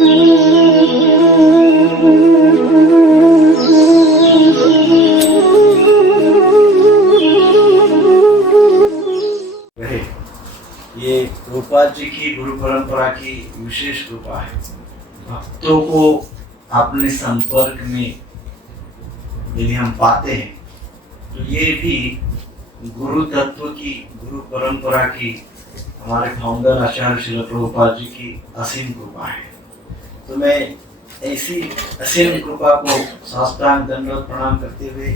ये प्रभुपाद जी की गुरु परंपरा की विशेष कृपा है। भक्तों को अपने संपर्क में यदि हम पाते हैं तो ये भी गुरु तत्व की, गुरु परंपरा की, हमारे फाउंडर आचार्य श्रील प्रभुपाद जी की असीम कृपा है। तो मैं ऐसी असीम कृपा को साष्टांग दंडवत प्रणाम करते हुए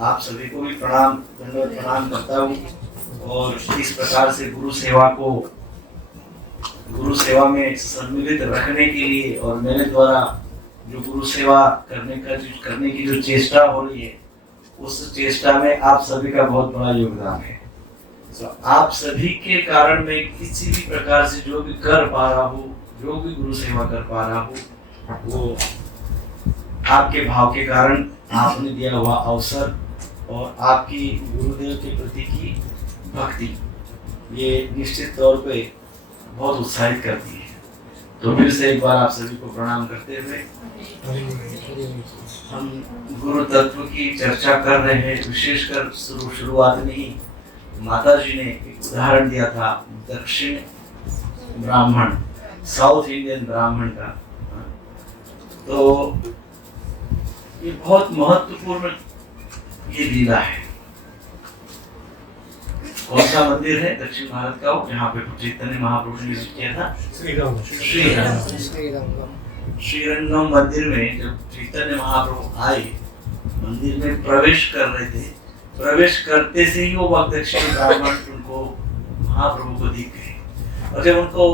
आप सभी को भी प्रणाम दंडवत प्रणाम करता हूँ। और इस प्रकार से गुरु सेवा में सम्मिलित रखने के लिए और मेरे द्वारा जो गुरु सेवा करने की जो चेष्टा हो रही है, उस चेष्टा में आप सभी का बहुत बड़ा योगदान है। तो आप सभी के कारण मैं किसी भी प्रकार से जो भी कर पा रहा हूँ, जो भी गुरु सेवा कर पा रहा हूँ, वो आपके भाव के कारण, आपने दिया हुआ अवसर और आपकी गुरुदेव के प्रति की भक्ति, ये निश्चित तौर पे बहुत उत्साहित करती है। तो फिर से एक बार आप सभी को प्रणाम करते हुए हम गुरु तत्व की चर्चा कर रहे हैं। विशेषकर शुरुआत में ही माता जी ने एक उदाहरण दिया था दक्षिण ब्राह्मण, साउथ इंडियन ब्राह्मण का। तो ये बहुत महत्वपूर्ण ये लीला है। कौन सा मंदिर है दक्षिण भारत का, जहाँ पे चैतन्य महाप्रभु ने विजिट किया था? श्रीरंगम मंदिर में जब चैतन्य महाप्रभु आए, मंदिर में प्रवेश कर रहे थे, प्रवेश करते से ही वो दक्षिण ब्राह्मण उनको महाप्रभु को दिख गए। और जब उनको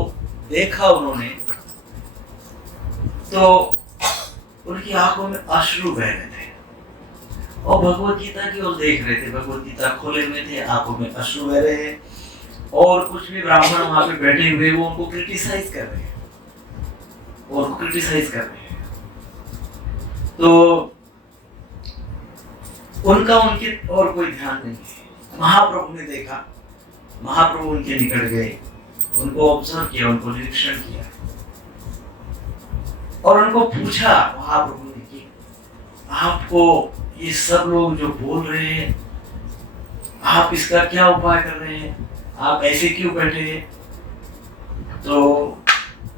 देखा उन्होंने, तो उनकी आंखों में अश्रु बह रहे थे और भगवत गीता की ओर देख रहे थे। भगवत गीता खोले हुए थे, आंखों में अश्रु बह रहे हैं। और कुछ भी ब्राह्मण वहां पे बैठे हुए वो उनको क्रिटिसाइज कर रहे हैं, तो उनका उनके और कोई ध्यान नहीं है। महाप्रभु ने देखा, महाप्रभु उनके निकट गए, उनको ऑब्जर्व किया, उनको निरीक्षण किया और उनको पूछा महाप्रभु ने कि आपको ये सब लोग जो बोल रहे हैं, आप इसका क्या उपाय कर रहे हैं? आप ऐसे क्यों बैठे हैं? तो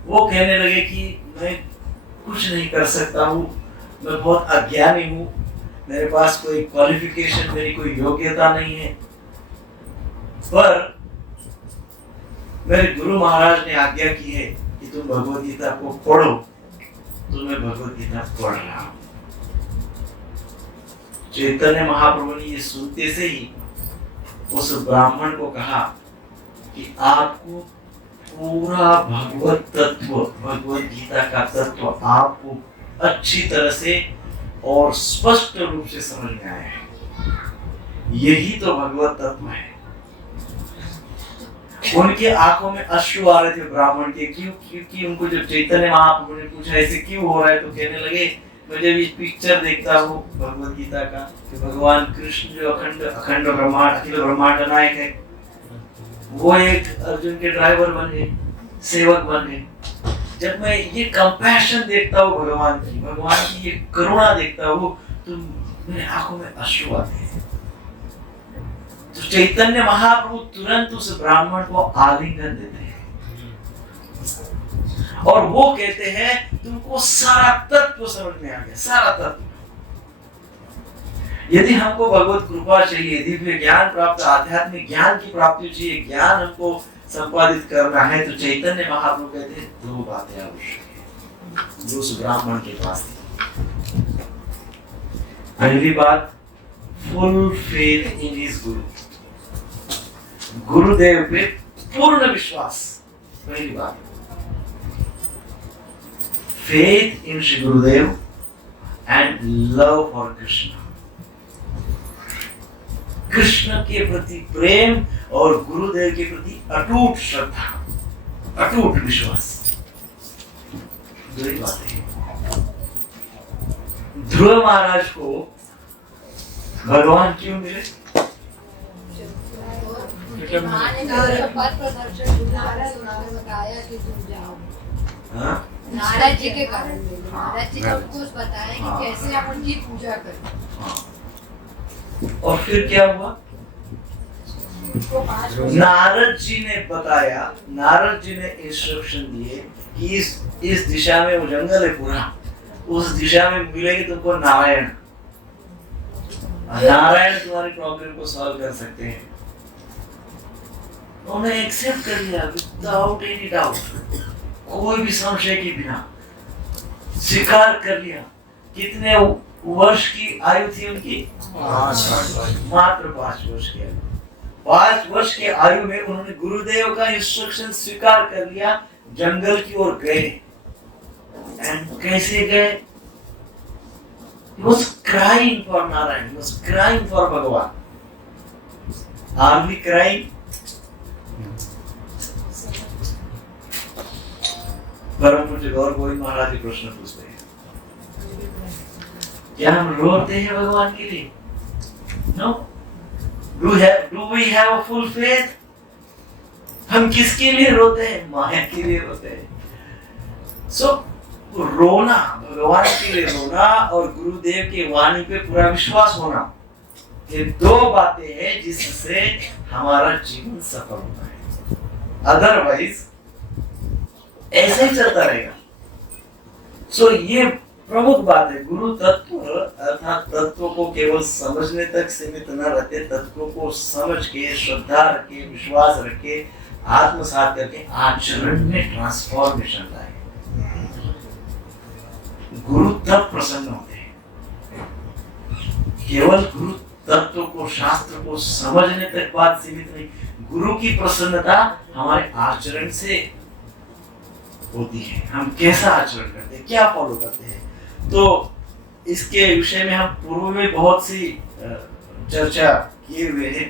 वो कहने लगे कि मैं कुछ नहीं कर सकता हूँ, मैं बहुत अज्ञानी हूँ, मेरे पास कोई क्वालिफिकेशन, मेरी कोई योग्यता नहीं है, पर मेरे गुरु महाराज ने आज्ञा की है कि तुम भगवत गीता को पढ़ो। तो मैं भगवत गीता पढ़ रहा हूँ। चैतन्य महाप्रभु ने ये सुनते से ही उस ब्राह्मण को कहा कि आपको पूरा भगवत तत्व, भगवत गीता का तत्व आपको अच्छी तरह से और स्पष्ट रूप से समझ में आया है। यही तो भगवत तत्व है। उनके आंखों में अश्रु आ रहे थे ब्राह्मण के, क्योंकि उनको जब चैतन्य महाप्रभु ने पूछा ऐसे क्यों हो रहा है, तो कहने लगे मैं जब ये पिक्चर देखता हूँ भगवत गीता का कि भगवान कृष्ण जो अखंड ब्रह्मांड, अखिल ब्रह्मांड नायक है, वो एक अर्जुन के ड्राइवर बन गए, सेवक बन गए। जब मैं ये कंपैशन देखता हूँ भगवान की ये करुणा देखता हूँ, तो मेरे आंखों में अश्रु आते हैं। तो चैतन्य महाप्रभु तुरंत उस ब्राह्मण को आलिंगन देते हैं और वो कहते हैं तुमको सारा तत्व समझ में आ गया, सारा तत्व। यदि हमको भगवत कृपा चाहिए, दिव्य ज्ञान प्राप्त, आध्यात्मिक ज्ञान की प्राप्ति चाहिए, ज्ञान हमको संपादित करना है, तो चैतन्य महाप्रभु कहते हैं दो बातें आवश्यक है जो उस ब्राह्मण के पास थी। पहली बात, फुल फेथ इन हिज गुरु, गुरुदेव पे पूर्ण विश्वास, पहली बात। Faith in Shri Gurudev and love for Krishna, Krishna के प्रति प्रेम और गुरुदेव के प्रति अटूट श्रद्धा, अटूट विश्वास। दो ही बातें। ध्रुव महाराज को भगवान क्यों मिले? नारद जी के कारण नारद जी ने उनको बताया कि कैसे आप उनकी पूजा करें। और फिर क्या हुआ? नारद जी ने बताया, नारद जी ने इंस्ट्रक्शन दिए कि इस दिशा में वो जंगल है पूरा, उस दिशा में मिलेगी तुमको नारायण। नारायण तुम्हारी प्रॉब्लम को सॉल्व कर सकते हैं। उन्होंने एक्सेप्ट कर लिया विदाउट एनी डाउट, कोई भी संशय के बिना स्वीकार कर लिया। कितने वर्ष की आयु थी उनकी? मात्र 5 वर्ष की आयु। 5 वर्ष की आयु में उन्होंने गुरुदेव का इंस्ट्रक्शन स्वीकार कर लिया, जंगल की ओर गए। एंड कैसे गए? He was crying for Narayan. He was crying for Bhagavan. Are we crying? परम पूज्य गौर गोविंद महाराज जी प्रश्न पूछते हैं, क्या हम रोते हैं भगवान के लिए? No. Do we have a full faith? हम किसके लिए रोते हैं? माया के लिए रोते हैं। So रोना, भगवान के लिए रोना और गुरुदेव की वाणी पे पूरा विश्वास होना, ये 2 बातें हैं जिससे हमारा जीवन सफल होता है। अदरवाइज ऐसे ही चलता रहेगा। सो ये प्रमुख बात है। गुरु तत्व अर्थात तत्व को केवल समझने तक सीमित न रहते, तत्व को समझ के, श्रद्धा रखे, विश्वास रखे, आत्मसात करके आचरण में ट्रांसफॉर्मेशन लाए। गुरु तब प्रसन्न होते हैं। केवल गुरु तत्व को, शास्त्र को समझने तक बात सीमित नहीं, गुरु की प्रसन्नता हमारे आचरण से होती है। हम कैसा आचरण करते हैं, क्या फॉलो करते हैं। तो इसके विषय में हम पूर्व में बहुत सी चर्चा किए हुए हैं।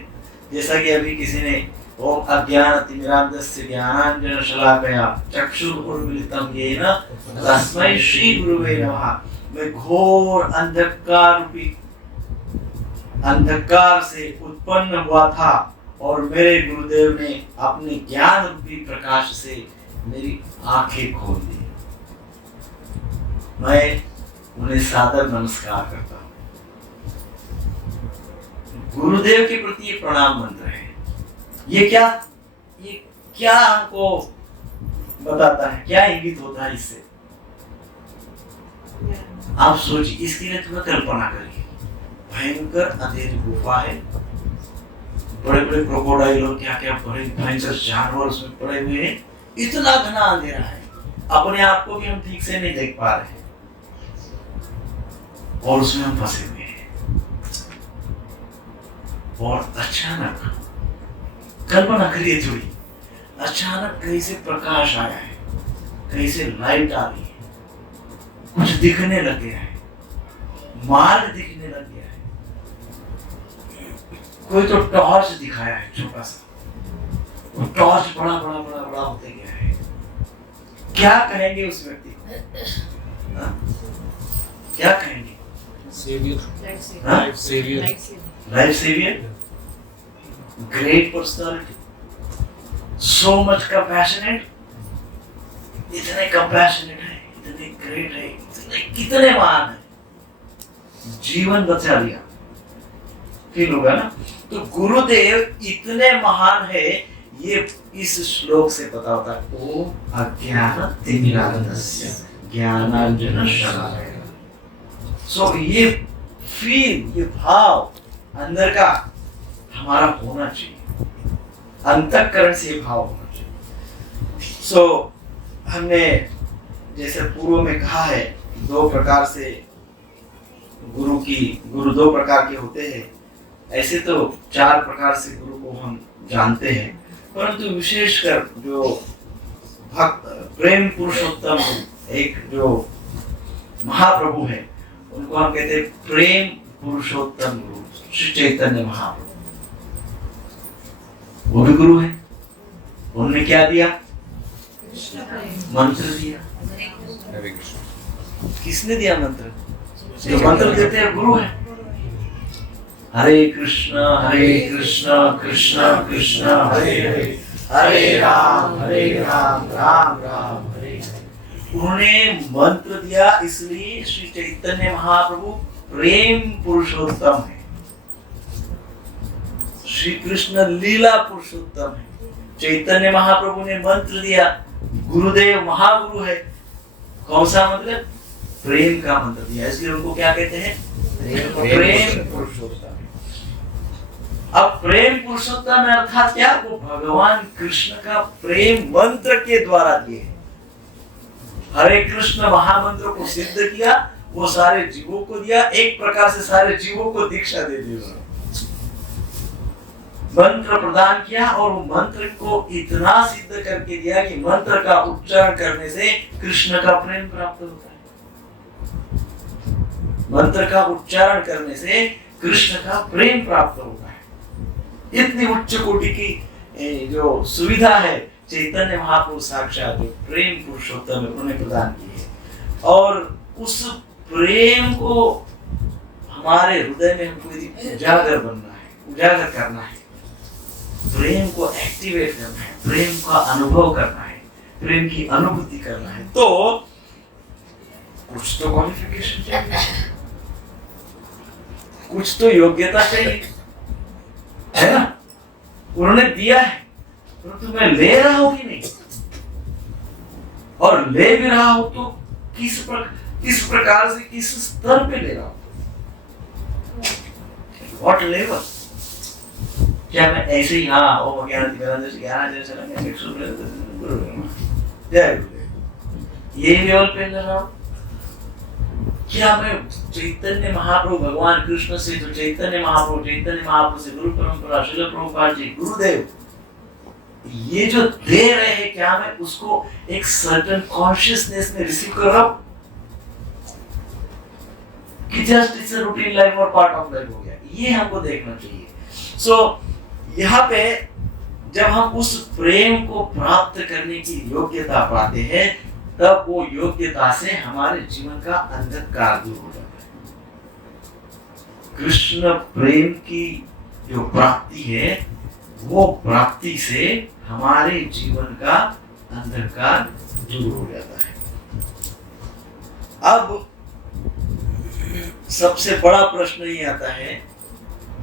जैसा कि अभी किसी ने ओम अज्ञानतिमिरान्धस्य ज्ञानाञ्जनशलाकया चक्षुरुन्मीलितं येन तस्मै श्री गुरुवे नमः। मैं घोर अंधकार से उत्पन्न हुआ था और मेरे गुरुदेव ने अपने ज्ञान रूपी प्रकाश से मेरी आंखें खोल दी। मैं उन्हें सादर नमस्कार करता हूँ। गुरुदेव के प्रति ये प्रणाम मंत्र है। ये क्या हमको बताता है, क्या इंगित होता है इससे? आप सोचिए, इसके लिए तुम्हें कल्पना करिए, भयंकर अंधेरी गुफा है, बड़े बड़े क्रोकोडाइल और क्या क्या बड़े भयंकर जानवर उसमें पड़े हुए हैं, इतना घना अंधेरा है, अपने आप को भी हम ठीक से नहीं देख पा रहे हैं और उसमें हम फंसे हुए हैं। और अचानक, कल्पना करिए थोड़ी, अचानक कहीं से प्रकाश आया है, कहीं से लाइट आ रही है, कुछ दिखने लग गया है, मार्ग दिखने लग गया है, कोई तो टॉर्च दिखाया है छोटा सा, वो टॉर्च बड़ा बड़ा बड़ा बड़ा होते गया है। क्या कहेंगे उस व्यक्ति को? क्या कहेंगे? Life saviour, great personality, so much compassionate, इतने कंपैशनेट है, इतने ग्रेट है, कितने महान है, जीवन बचा लिया। फील होगा ना? तो गुरुदेव इतने महान है, ये इस श्लोक से पता होता है। ओम अज्ञानतिमिरान्धस्य ज्ञानाञ्जनशलाकया। सो ये फील, ये भाव अंदर का हमारा होना चाहिए, अंतःकरण से ये भाव होना चाहिए। सो हमने जैसे पूर्व में कहा है, 2 प्रकार से गुरु 2 प्रकार के होते हैं। ऐसे तो 4 प्रकार से गुरु को हम जानते हैं, परंतु विशेषकर जो भक्त प्रेम पुरुषोत्तम, एक जो महाप्रभु है, उनको हम कहते हैं प्रेम पुरुषोत्तम गुरु, श्री चैतन्य महाप्रभु। वो भी गुरु है। उन्होंने क्या दिया? मंत्र दिया। किसने दिया मंत्र? जो मंत्र देते हैं गुरु है। हरे कृष्णा कृष्णा कृष्णा हरे हरे, हरे राम राम राम हरे हरे। उन्होंने मंत्र दिया, इसलिए श्री चैतन्य महाप्रभु प्रेम पुरुषोत्तम है, श्री कृष्ण लीला पुरुषोत्तम है। चैतन्य महाप्रभु ने मंत्र दिया, गुरुदेव महागुरु है, कौन सा मंत्र? प्रेम का मंत्र दिया, इसलिए उनको क्या कहते हैं? प्रेम पुरुषोत्तम। अब प्रेम पुरुषोत्तम अर्थात क्या? वो भगवान कृष्ण का प्रेम मंत्र के द्वारा दिए। हरे कृष्ण महामंत्र को सिद्ध किया, वो सारे जीवों को दिया, एक प्रकार से सारे जीवों को दीक्षा दे दी, मंत्र प्रदान किया, और वो मंत्र को इतना सिद्ध करके दिया कि मंत्र का उच्चारण करने से कृष्ण का प्रेम प्राप्त होता है। मंत्र का उच्चारण करने से कृष्ण का प्रेम प्राप्त होता है। इतनी उच्च कोटि की जो सुविधा है चैतन्य महाप्रभु साक्षात प्रेम पुरुषोत्तम उन्होंने प्रदान की है, और उस प्रेम को हमारे हृदय में हमको उजागर बनना है, उजागर करना है, प्रेम को एक्टिवेट करना है, प्रेम का अनुभव करना है, प्रेम की अनुभूति करना है, तो कुछ तो क्वालिफिकेशन चाहिए, कुछ तो योग्यता चाहिए, है ना? उन्होंने दिया है, परंतु मैं ले रहा हूं कि नहीं, और ले भी रहा हूं तो किस प्रकार से, किस स्तर पे ले रहा हूं, व्हाट लेवल? क्या मैं ऐसे ही ओम ज्ञान जय ये लेवल पे ले रहा हूं? क्या मैं चैतन्य महाप्रभु भगवान कृष्ण से, तो चैतन्य महाप्रभु से गुरु परंपरा श्रील प्रभुपाद जी गुरुदेव ये जो दे रहे हैं, क्या मैं उसको एक सर्टेन कॉन्शियसनेस में रिसीव कर रहा हूं कि just it's a routine life और पार्ट ऑफ लाइफ हो गया? ये हमको देखना चाहिए। सो यहाँ पे जब हम उस प्रेम को प्राप्त करने की योग्यता पाते हैं, तब वो योग्यता से हमारे जीवन का अंधकार दूर हो जाता है। कृष्ण प्रेम की जो प्राप्ति है, वो प्राप्ति से हमारे जीवन का अंधकार दूर हो जाता है। अब सबसे बड़ा प्रश्न ये आता है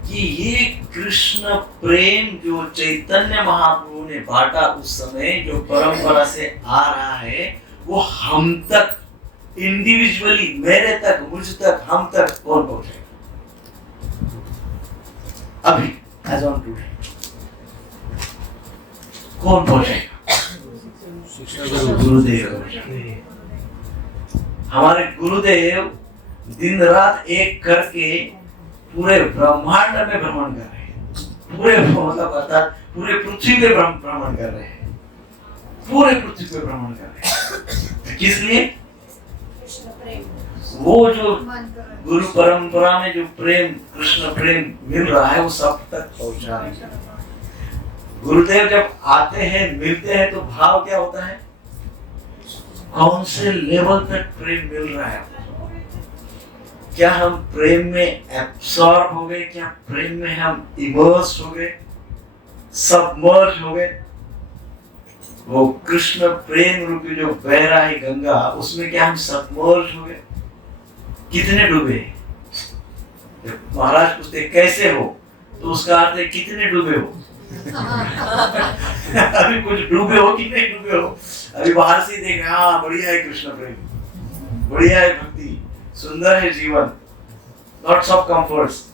कि ये कृष्ण प्रेम जो चैतन्य महाप्रभु ने बांटा उस समय, जो परंपरा से आ रहा है, वो हम तक इंडिविजुअली, मेरे तक, मुझ तक, हम तक कौन पहुंचेगा? अभी एज ऑन टुडे कौन पहुंचेगा? गुरुदेव। हमारे गुरुदेव दिन रात एक करके पूरे ब्रह्मांड में भ्रमण कर रहे हैं, पूरे मतलब अर्थात पूरे पृथ्वी पे भ्रमण कर रहे हैं, पूरे पृथ्वी पे भ्रमण कर रहे हैं। किस लिए? वो जो गुरु परंपरा में जो प्रेम, कृष्ण प्रेम मिल रहा है, वो सब तक पहुंचाने के लिए। गुरुदेव जब आते हैं, मिलते हैं, तो भाव क्या होता है? कौन से लेवल तक प्रेम मिल रहा है? क्या हम प्रेम में एब्सॉर्ब हो गए? क्या प्रेम में हम इमर्स हो गए, सबमर्ज हो गए? वो कृष्ण प्रेम रूपी जो बह रहा है गंगा, उसमें क्या हम सबमर्ज हो गए? कितने डूबे? महाराज पूछते कैसे हो, तो उसका अर्थ है कितने डूबे हो। अभी कुछ डूबे हो कि नहीं डूबे हो? अभी बाहर से देख रहे, हाँ बढ़िया है कृष्ण प्रेम, बढ़िया है भक्ति, सुंदर है जीवन, लॉट्स ऑफ कंफर्ट्स,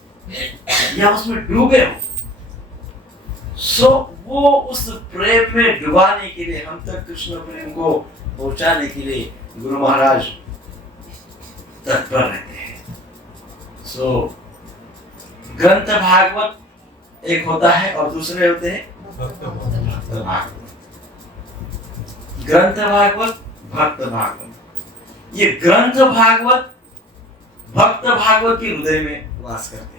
या उसमें डूबे हो। सो वो उस प्रेम में डुबाने के लिए, हम तक कृष्ण प्रेम को पहुंचाने के लिए गुरु महाराज तत्पर रहते हैं। सो ग्रंथ भागवत एक होता है और दूसरे होते हैं भक्त भागवत। ग्रंथ भागवत, भक्त भागवत। ये ग्रंथ भागवत भक्त भागवत के हृदय में वास करते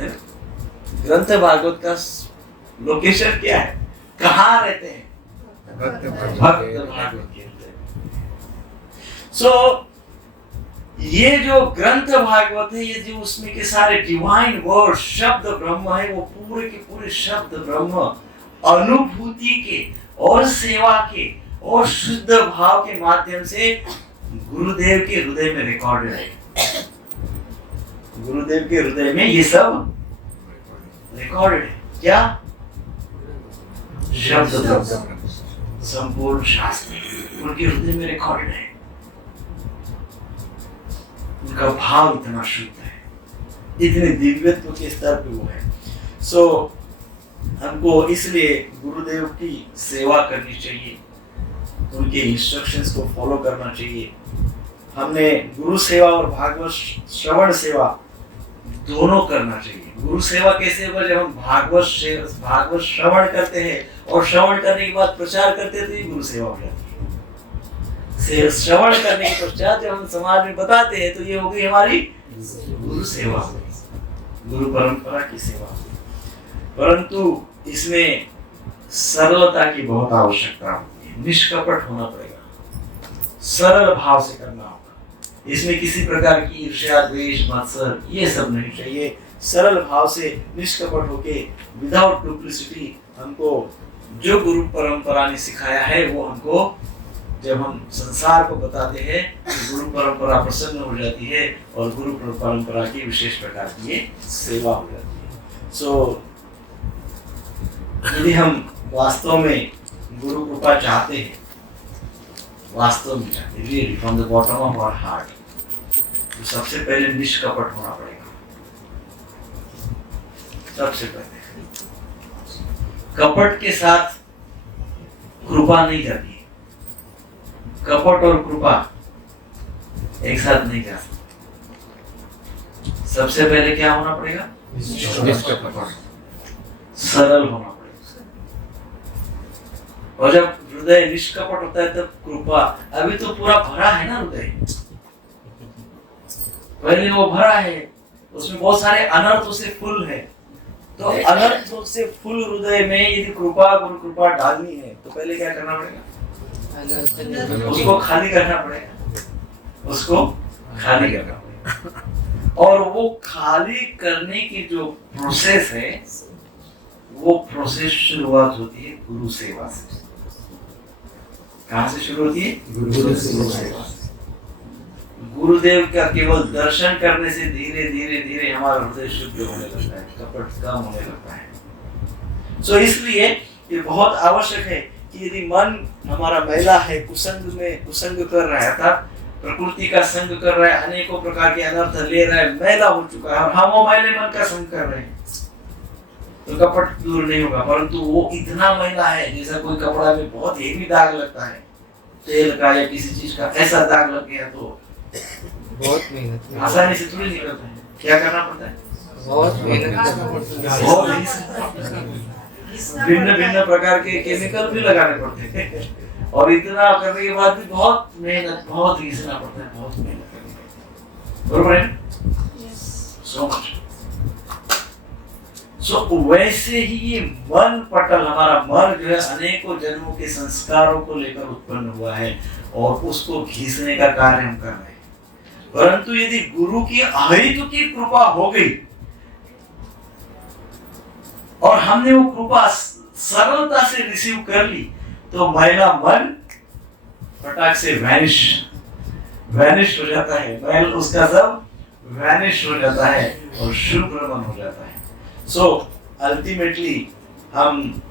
हैं। ग्रंथ भागवत का लोकेशन क्या है, कहाँ रहते हैं? भक्त भागवत के हृदय में। सो ये जो ग्रंथ भागवत है, ये जो उसमें के सारे डिवाइन वर्ड, शब्द ब्रह्म है, वो पूरे के पूरे शब्द ब्रह्म अनुभूति के और सेवा के और शुद्ध भाव के माध्यम से गुरुदेव के हृदय में रिकॉर्डेड है। गुरुदेव के हृदय में ये सब रिकॉर्डेड है। क्या? शब्द संपूर्ण शास्त्र उनके हृदय में रिकॉर्डेड है। उनका भाव इतना शुद्ध है, इतने दिव्यत्व के स्तर पे वो है। सो हमको इसलिए गुरुदेव की सेवा करनी चाहिए, उनके इंस्ट्रक्शंस को फॉलो करना चाहिए। हमने गुरु सेवा और भागवत श्रवण सेवा दोनों करना चाहिए। गुरु सेवा कैसे होगा? जब हम भागवत श्रवण करते हैं और श्रवण करने के बाद प्रचार करते हैं तो ये गुरु सेवा हो जाती है। श्रवण करने के पश्चात जब हम समाज में बताते हैं तो ये हो गई हमारी गुरु सेवा, गुरु परंपरा की सेवा। परंतु इसमें सरलता की बहुत आवश्यकता होती है, निष्कपट होना पड़ेगा, सरल भाव से करना होगा। इसमें किसी प्रकार की ईर्ष्या, द्वेष, मत्सर ये सब नहीं चाहिए। सरल भाव से निष्कपट होके विदाउट डुप्लिसिटी हमको जो गुरु परंपरा ने सिखाया है वो हमको जब हम संसार को बताते हैं तो गुरु परंपरा प्रसन्न हो जाती है और गुरु परंपरा की विशेष प्रकार की ये सेवा हो जाती है। सो यदि हम वास्तव में गुरु कृपा चाहते हैं, वास्तव में चाहते हैं, really from the bottom of our heart, तो सबसे पहले निष्कपट होना पड़ेगा। सबसे पहले कपट के साथ कृपा नहीं जाती है। कपट और कृपा एक साथ नहीं जा सकती। सबसे पहले क्या होना पड़ेगा? सरल होना पड़ेगा। और जब हृदय निष्कपट होता है तब कृपा, अभी तो पूरा भरा है ना हृदय, पहले वो भरा है, उसमें बहुत सारे अनर्थों से फुल है। तो अनर्थों से फुल हृदय में यदि कृपा, गुरु कृपा डालनी है तो पहले क्या करना पड़ेगा? उसको खाली करना पड़ेगा, उसको खाली करना पड़ेगा। और वो खाली करने की जो प्रोसेस है वो प्रोसेस शुरुआत होती है गुरु सेवा से। कहां से शुरू होती है? गुरु सेवा से। गुरुदेव का केवल दर्शन करने से धीरे धीरे धीरे हमारा हृदय शुद्ध होने लगता है, कपट कम होने लगता है। सो इसलिए ये बहुत आवश्यक है कि यदि मन हमारा मैला है, कुसंग कर रहा है, अर्थात प्रकृति का संग कर रहा है, अनेकों प्रकार के अनर्थ ले रहा है, मैला हो चुका है और हम वो मैले मन का संग कर रहे हैं तो कपट दूर नहीं होगा। परंतु वो इतना मैला है, जैसा कोई कपड़ा में बहुत हेवी दाग लगता है, तेल का या किसी चीज का ऐसा दाग लग गया तो बहुत मेहनत आसानी से थोड़ी निकलता है। क्या करना पड़ता है? बहुत मेहनत करना पड़ता है। भिन्न भिन्न प्रकार के केमिकल भी लगाने पड़ते हैं और इतना करने के बाद भी बहुत मेहनत, बहुत घिसना पड़ता है, बहुत मेहनत करनी। बरोबर है? So much. सो वैसे ही ये मन पटल, हमारा मन जो है अनेकों जन्मों के संस्कारों को लेकर उत्पन्न हुआ है और उसको घिसने का कार्य हम कर रहे हैं। परंतु यदि गुरु की अहेतु की कृपा हो गई और हमने वो कृपा सरलता से रिसीव कर ली तो मैला मन फटाक से वैनिश हो जाता है, मैल उसका सब वैनिश हो जाता है और शुभ्र मन हो जाता है। सो अल्टीमेटली हम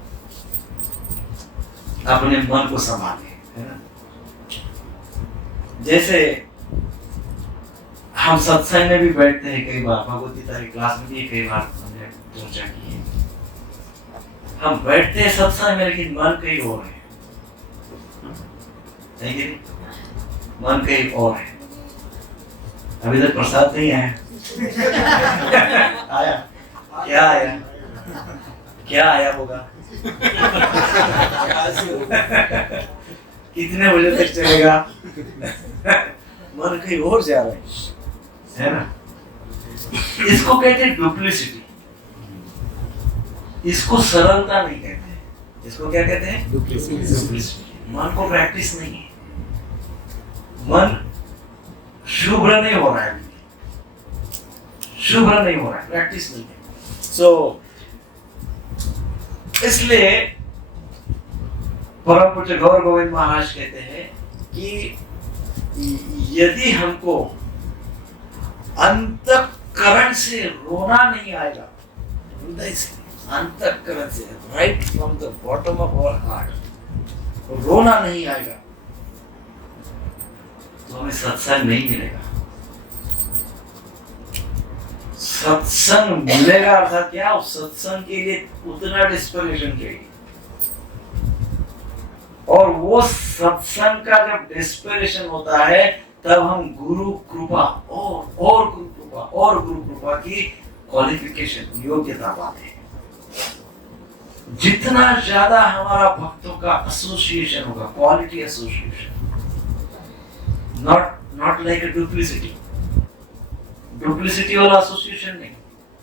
अपने मन को संभालें, है ना? जैसे हम सत्संग में भी बैठते हैं, कई बार भगवत गीता की क्लास में भी कई बार हमने चर्चा की है। हम बैठते हैं सत्संग में लेकिन मन कहीं और है, नहीं? मन कहीं और है। अभी तक प्रसाद नहीं आया। आया? क्या आया? क्या आया होगा? कितने बजे तक चलेगा? मन कहीं और जा रहा है ना? इसको कहते हैं डुप्लिसिटी, इसको सरलता नहीं कहते, इसको क्या कहते हैं? डुप्लिसिटी। मन को प्रैक्टिस नहीं है, मन शुभ्र नहीं हो रहा है, शुभ्र नहीं हो रहा है, प्रैक्टिस नहीं है। सो इसलिए परम पूज्य गौर गोविंद महाराज कहते हैं कि यदि हमको अंतःकरण से रोना नहीं आएगा, हृदय से, अंतःकरण से, right from the bottom of our heart रोना नहीं आएगा, तो हमें सत्संग नहीं मिलेगा। सत्संग मिलेगा अर्थात क्या, उस सत्संग के लिए उतना डिस्पिरेशन चाहिए, और वो सत्संग का जब डिस्पिरेशन होता है तब हम गुरु कृपा और गुरु कृपा और गुरु कृपा की क्वालिफिकेशन, योग्यता पाते हैं। जितना ज्यादा हमारा भक्तों का एसोसिएशन होगा, quality association, not like a duplicity वाला एसोसिएशन नहीं,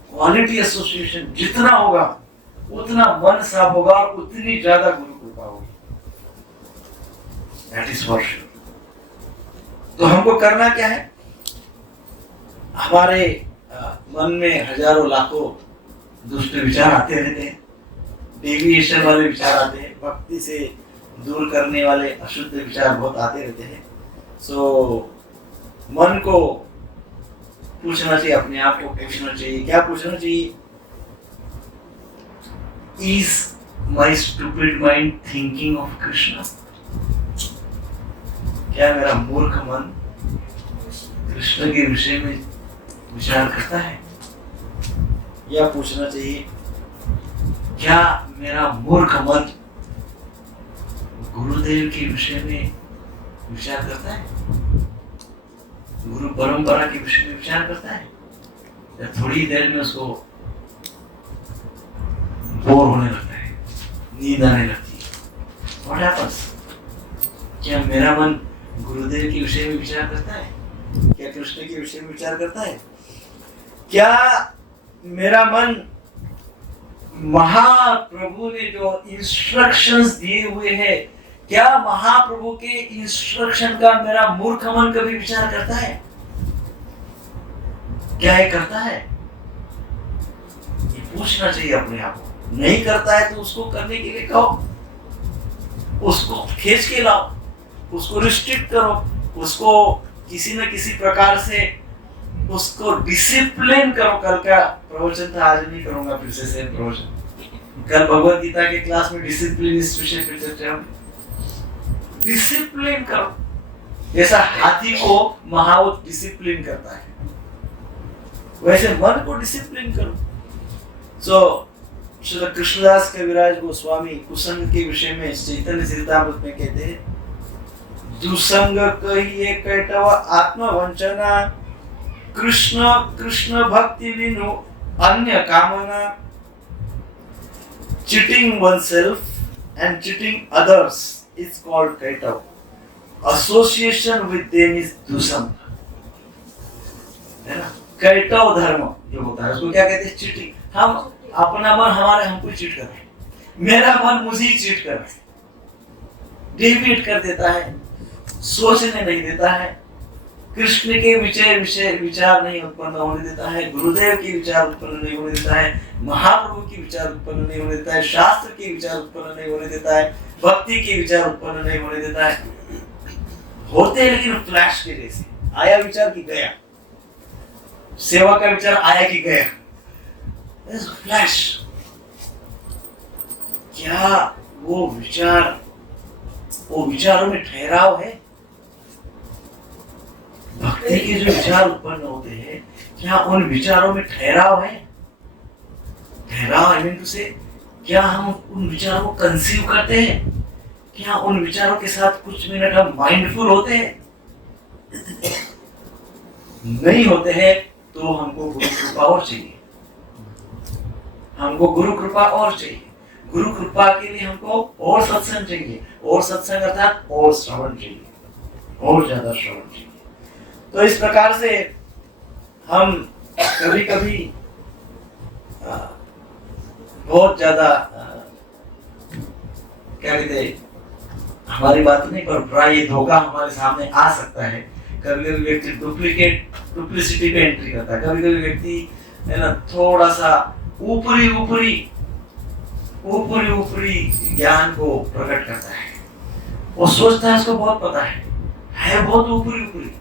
क्वालिटी एसोसिएशन जितना होगा उतना मन साफ होगा और उतनी ज्यादा गुरु कृपा होगी। That is for sure. तो हमको करना क्या है, हमारे मन में हजारों लाखों दुष्ट विचार आते रहते हैं, डेविएशन वाले विचार आते हैं, भक्ति से दूर करने वाले अशुद्ध विचार बहुत आते रहते हैं। सो मन को पूछना चाहिए, अपने आप को पूछना चाहिए, क्या पूछना चाहिए, is my stupid mind thinking of Krishna? क्या मेरा मूर्ख मन कृष्ण के विषय में विचार करता है? या पूछना चाहिए, क्या मेरा मूर्ख मन गुरुदेव के विषय में विचार करता है, गुरु परंपरा के विषय में विचार करता है, या थोड़ी देर में उसको बोर होने लगता है, नींद आने लगती है? What happens? क्या मेरा मन गुरुदेव के विषय में विचार करता है? क्या कृष्ण के विषय में विचार करता है? क्या मेरा मन महाप्रभु ने जो इंस्ट्रक्शंस दिए हुए हैं, क्या महाप्रभु के इंस्ट्रक्शन का मेरा मूर्ख मन कभी विचार करता है? क्या ये करता है? ये पूछना चाहिए अपने आप को। नहीं करता है तो उसको करने के लिए कहो, उसको खींच के लाओ, उसको रिस्ट्रिक्ट करो, उसको किसी न किसी प्रकार से उसको डिसिप्लिन करो। कल का प्रवचन था, आज नहीं करूंगा फिर से सेम प्रवचन। कल भगवत गीता के क्लास में डिसिप्लिन इस विषय पे चर्चा हुई। डिसिप्लिन करो, जैसा हाथी को महावत डिसिप्लिन करता है, वैसे मन को डिसिप्लिन करो। सो श्री कृष्णदास कविराज गोस्वामी कुसंग के विषय में चैतन्य चरितामृत में कहते हैं, दुसंग कहिए कैटव आत्मवंचना, कृष्ण कृष्ण भक्ति विनु अन्य कामना, cheating oneself and cheating others is called kaitav. Association with them is dusang. है ना? कैटव धर्म जो होता है उसको क्या कहते हैं? चीटिंग। हम अपना मन हमको चीट कर रहे हैं, मेरा मन मुझे ही चीट कर रहा है, डेविएट कर देता है, सोचने नहीं देता है, कृष्ण के विचार नहीं उत्पन्न होने देता है, गुरुदेव के विचार उत्पन्न नहीं होने देता है, महाप्रभु के विचार उत्पन्न नहीं होने देता है, शास्त्र के विचार उत्पन्न नहीं होने देता है, भक्ति के विचार उत्पन्न नहीं होने देता है। होते हैं लेकिन फ्लैश के जैसे, आया विचार की गया, सेवा का विचार आया कि गया, फ्लैश। क्या वो विचारों में ठहराव है? भक्ति के जो विचार उत्पन्न होते हैं, क्या उन विचारों में ठहराव है? ठहराव आई मीन टू से, क्या हम उन विचारों को कंसीव करते हैं? क्या उन विचारों के साथ कुछ मिनट हम माइंडफुल होते हैं? नहीं होते हैं तो हमको गुरु कृपा और चाहिए, हमको गुरु कृपा और चाहिए। गुरु कृपा के लिए हमको और सत्संग चाहिए, और सत्संग अर्थात और श्रवण चाहिए, और ज्यादा श्रवण चाहिए। तो इस प्रकार से हम कभी कभी बहुत ज्यादा क्या कहते हैं, हमारी बात नहीं पर प्राय ये धोखा हमारे सामने आ सकता है। कभी कभी व्यक्ति डुप्लिसिटी पे एंट्री करता है, कभी कभी व्यक्ति है ना थोड़ा सा ऊपरी ज्ञान को प्रकट करता है। वो सोचता है उसको बहुत पता है बहुत ऊपरी ऊपरी,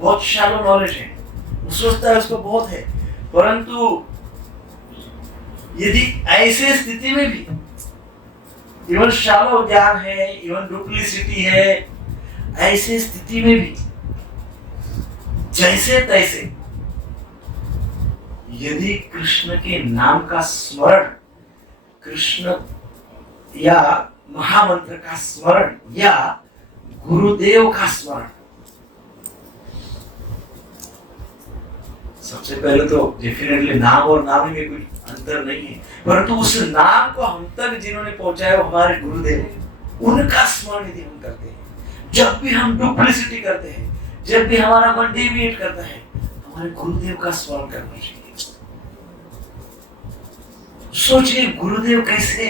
बहुत शैलो नॉलेज है, वो सोचता है उसको बहुत है। परंतु यदि ऐसे स्थिति में भी इवन शैलो ज्ञान है, इवन डुप्लीसिटी है, ऐसे स्थिति में भी जैसे तैसे यदि कृष्ण के नाम का स्मरण, कृष्ण या महामंत्र का स्मरण या गुरुदेव का स्मरण, सबसे पहले तो डेफिनेटली नाम और नाम में कुछ अंतर नहीं है, परंतु उस नाम को हम तक जिन्होंने पहुंचाया वो हमारे गुरुदेव, उनका स्मरण यदि हम करते हैं, जब भी हम डुप्लीसिटी करते हैं, जब भी हमारा मन डेविएट करता है, हमारे गुरुदेव का स्मरण करना चाहिए। सोचिए गुरुदेव कैसे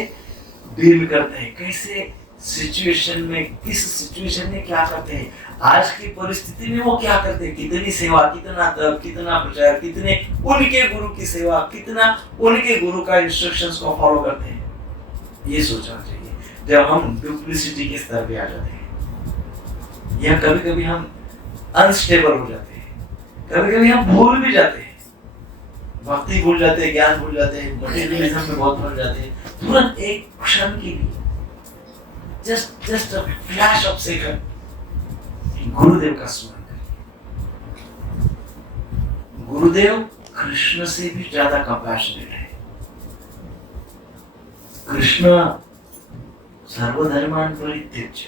डील करते हैं, कैसे सिचुएशन में, किस सिचुएशन में क्या करते हैं, आज की परिस्थिति में वो क्या करते हैं, कितनी सेवा, कितना तप, कितना प्रचार, कितने उनके गुरु की सेवा, कितना उनके गुरु का इंस्ट्रक्शंस को फॉलो करते हैं। ये सोचना चाहिए जब हम डुप्लीसिटी के स्तर पे आ जाते हैं, या कभी कभी हम अनस्टेबल हो जाते हैं, कभी कभी हम भूल भी जाते हैं, भक्ति भूल जाते हैं, ज्ञान भूल जाते हैं, मटेरियलिज्म में बहुत भूल जाते हैं। तुरंत एक क्षण के लिए, just a flash of second गुरुदेव का स्मरण करिए। गुरुदेव कृष्ण से भी ज्यादा कंपैशनेट है। कृष्ण सर्वधर्मान परित्यज्य,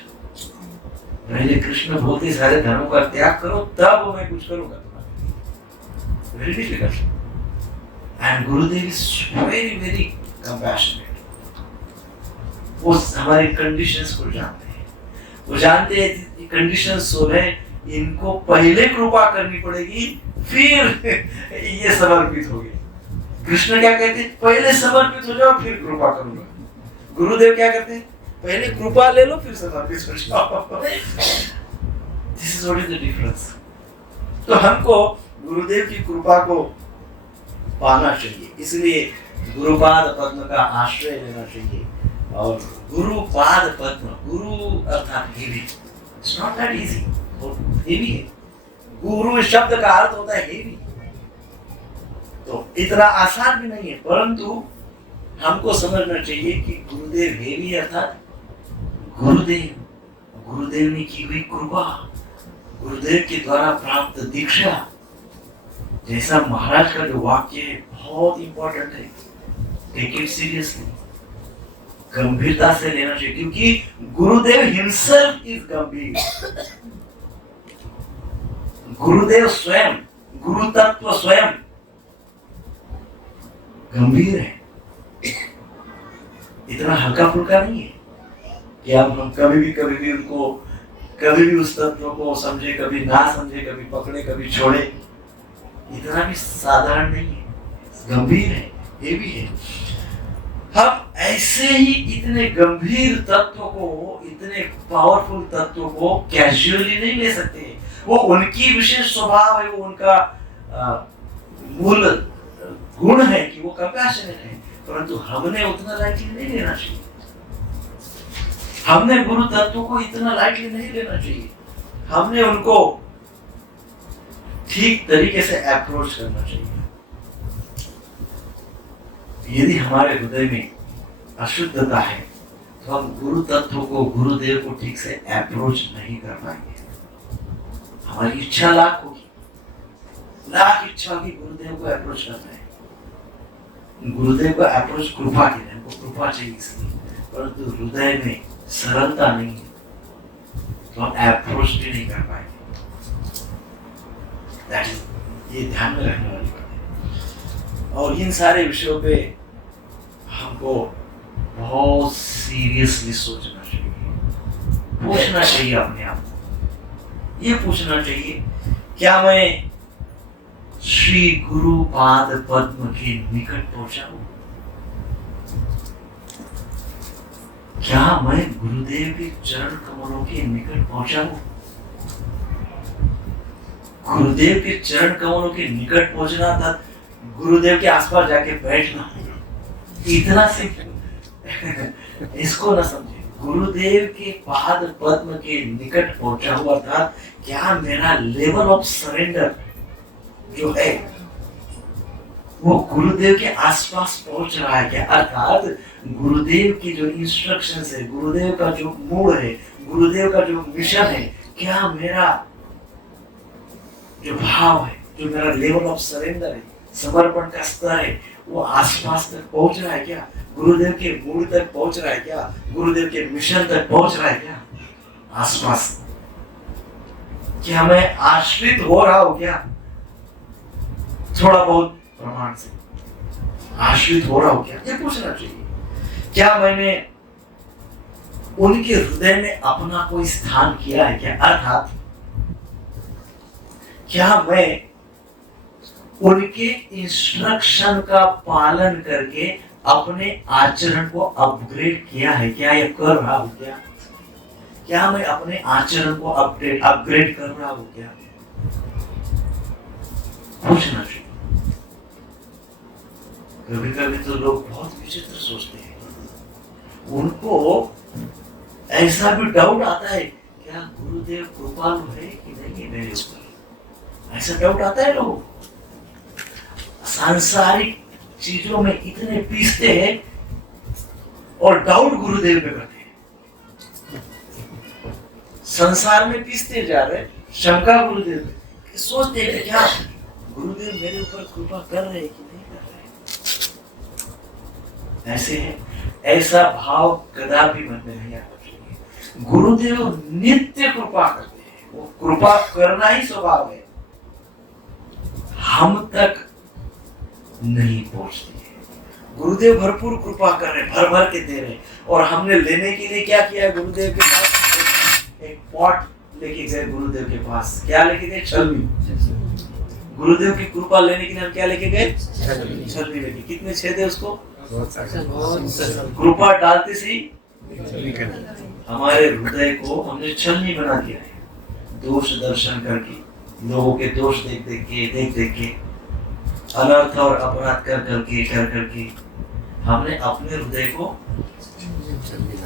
पहले कृष्ण बोलते सारे धर्मों का त्याग करो तब मैं कुछ करूंगा तुम्हारे। Very difficult. And Gurudev is very very compassionate. वो हमारी कंडीशंस को जानते हैं, वो जानते हैं कंडीशंस सो है, इनको पहले कृपा करनी पड़ेगी फिर ये समर्पित होंगे। कृष्ण क्या कहते हैं, पहले समर्पित हो जाओ फिर कृपा करूंगा। गुरुदेव क्या कहते हैं, पहले कृपा ले लो फिर समर्पित हो जाओ। This is what is the difference. तो हमको गुरुदेव की कृपा को पाना चाहिए, इसलिए गुरुपाद पद्म का आश्रय लेना चाहिए। और गुरुपाद पद्म, गुरु अर्थात heavy, it's not that easy, बहुत हेवी है। गुरु शब्द का अर्थ होता है हेवी, तो इतना आसान भी नहीं है, परंतु हमको समझना चाहिए कि गुरुदेव हेवी अर्थात गुरुदेव ने की हुई कृपा, गुरुदेव के द्वारा प्राप्त दीक्षा, जैसा महाराज का जो वाक्य है बहुत इंपॉर्टेंट है। टेक इट सीरियसली, गंभीरता से लेना चाहिए, क्योंकि गुरुदेव हिमसेल्फ इज गंभीर। गुरुदेव स्वयं, गुरु तत्व स्वयं गंभीर है, इतना हल्का फुल्का नहीं है कि हम कभी भी उनको, कभी भी उस तत्व को समझे, कभी ना समझे, कभी पकड़े कभी छोड़े, इतना भी साधारण नहीं है, गंभीर है, ये भी है। हम ऐसे ही इतने गंभीर तत्व को, इतने पावरफुल तत्व को कैजुअली नहीं ले सकते। वो उनकी विशेष स्वभाव है, वो उनका मूल गुण है कि वो कंपैशनेट है, परंतु हमने उतना लाइटली नहीं लेना चाहिए। हमने गुरु तत्व को इतना लाइटली नहीं लेना चाहिए। हमने उनको ठीक तरीके से अप्रोच करना चाहिए। यदि हमारे हृदय में अशुद्धता है तो हम गुरु तत्व को, गुरुदेव को ठीक से अप्रोच नहीं कर पाएंगे। हमारी इच्छा लाख होगी, लाख इच्छा होगी गुरुदेव को अप्रोच करना है। गुरुदेव को अप्रोच कृपा के लिए, हमको कृपा चाहिए इसलिए, परंतु हृदय में सरलता नहीं है तो हम अप्रोच भी नहीं कर पाएंगे। ये ध्यान में रखने वाली बात है। और इन सारे विषयों पे हमको बहुत सीरियसली सोचना चाहिए, पूछना चाहिए अपने आप को, ये पूछना चाहिए क्या मैं श्री गुरु पाद पद्म के निकट पहुंचा हूं? क्या मैं गुरुदेव के चरण कमलों के निकट पहुंचा हूं? गुरुदेव के चरण कमलों के निकट पहुंचना था गुरुदेव के आसपास जाके बैठना, इतना सिंपल। इसको ना समझे, गुरुदेव के पाद पद्म के निकट पहुंचा हुआ था, क्या मेरा लेवल ऑफ सरेंडर जो है वो गुरुदेव के आसपास पहुंच रहा है क्या? अर्थात गुरुदेव की जो इंस्ट्रक्शंस है, गुरुदेव का जो मूड है, गुरुदेव का जो मिशन है, क्या मेरा जो भाव है, जो मेरा लेवल ऑफ सरेंडर है, समर्पण का स्तर है, वो आसपास तक पहुंच रहा है क्या? गुरुदेव के मूड तक पहुंच रहा है क्या? गुरुदेव के मिशन तक पहुंच रहा है क्या? आसपास क्या मैं आश्रित हो रहा हूं क्या? थोड़ा बहुत प्रमाण से आश्रित हो रहा हूं क्या? ये पूछना चाहिए। क्या मैंने उनके हृदय में अपना कोई स्थान किया है क्या? अर्थात क्या मैं उनके इंस्ट्रक्शन का पालन करके अपने आचरण को अपग्रेड किया है क्या? या कर रहा हूं क्या? क्या मैं अपने आचरण को अपग्रेड कर रहा हूं क्या? पूछना चाहिए। कभी कभी तो लोग बहुत विचित्र सोचते हैं, उनको ऐसा भी डाउट आता है, क्या गुरुदेव कृपालु है कि नहीं मेरे ऊपर? ऐसा डाउट आता है। लोग सांसारिक चीजों में इतने पीसते हैं और डाउट गुरुदेव पे करते हैं। संसार में पीसते जा रहे, शंका गुरुदेव पे, सोचते हैं क्या गुरुदेव मेरे ऊपर कृपा कर रहे हैं कि नहीं कर रहे? ऐसे है, ऐसा भाव कदापि मन में नहीं आना चाहिए। गुरुदेव नित्य कृपा करते हैं, वो कृपा करना ही स्वभाव है, हम तक नहीं पहुंचती है। गुरुदेव भरपूर कृपा कर रहे, भर भर के दे रहे, और हमने लेने के लिए क्या किया? गुरुदेव के पास एक पॉट लेके गए, गुरुदेव के पास क्या लेके गए? छलनी। गुरुदेव की कृपा लेने के लिए हम क्या लेके गए? छलनी लेके। कितने छेद है उसको? कृपा डालते सी हमारे हृदय को हमने छलनी बना दिया है, दोष दर्शन करके, लोगों के दोष देख देख के, अनर्थ और अपराध कर करके हमने अपने हृदय को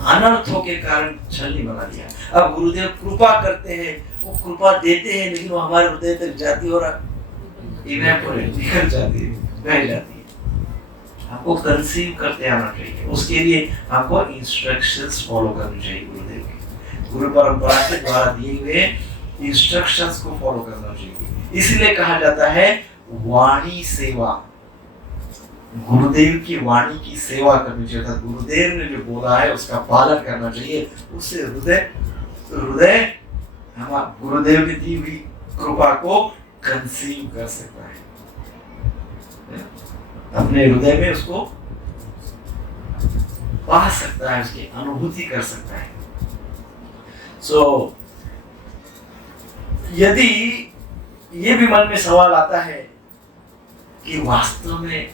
अनर्थों के कारण छलनी बना दिया। अब गुरुदेव कृपा करते हैं, वो कृपा देते हैं, लेकिन वो हमारे हृदय तक जाती और इवेपोरेट निकल जाती है, बह जाती है। हमको कंसीव करते आना चाहिए, उसके लिए हमको इंस्ट्रक्शंस फॉलो करनी चाहिए। गुरुदेव के गुरु परंपरा के द्वारा दिए हुए इंस्ट्रक्शंस को फॉलो करना चाहिए। इसलिए कहा जाता है वाणी सेवा, गुरुदेव की वाणी की सेवा करनी चाहिए। अर्थात गुरुदेव ने जो बोला है उसका पालन करना चाहिए। उससे हृदय हमारा गुरुदेव की दी हुई कृपा को कंसीव कर सकता है, अपने हृदय में उसको पा सकता है, उसकी अनुभूति कर सकता है। यदि ये भी मन में सवाल आता है कि वास्तव में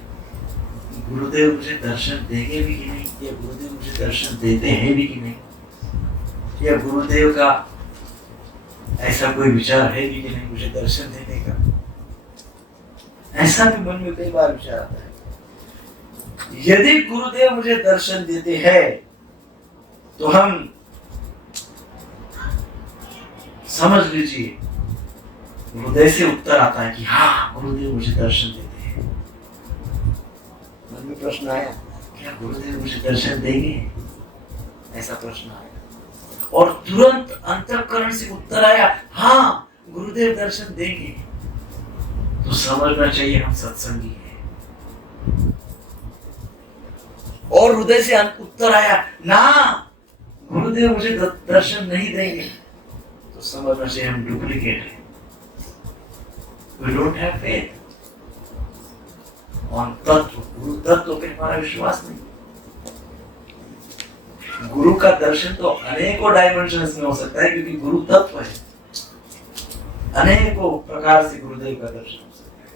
गुरुदेव मुझे दर्शन देंगे भी कि नहीं, या गुरुदेव मुझे दर्शन देते हैं भी कि नहीं, या गुरुदेव का ऐसा कोई विचार है भी कि नहीं मुझे दर्शन देने का, ऐसा भी मन में कई बार विचार आता है। यदि गुरुदेव मुझे दर्शन देते हैं तो हम समझ लीजिए हृदय से उत्तर आता है कि हाँ गुरुदेव मुझे दर्शन देते हैं। मन में प्रश्न आया, क्या गुरुदेव मुझे दर्शन देंगे? ऐसा प्रश्न आया और तुरंत अंतःकरण से उत्तर आया, हाँ गुरुदेव दर्शन देंगे। तो समझना चाहिए हम सत्संगी हैं। और हृदय से उत्तर आया, ना गुरुदेव मुझे दर्शन नहीं देंगे, तो समझना चाहिए हम डुप्लीकेट हैं। We don't have faith on तत्व, गुरु तत्व पे हमारा विश्वास नहीं। गुरु का दर्शन तो अनेकों डायमेंशंस में हो सकता है, क्योंकि गुरु तत्व है। अनेकों प्रकार से गुरुदेव का दर्शन हो सकता है।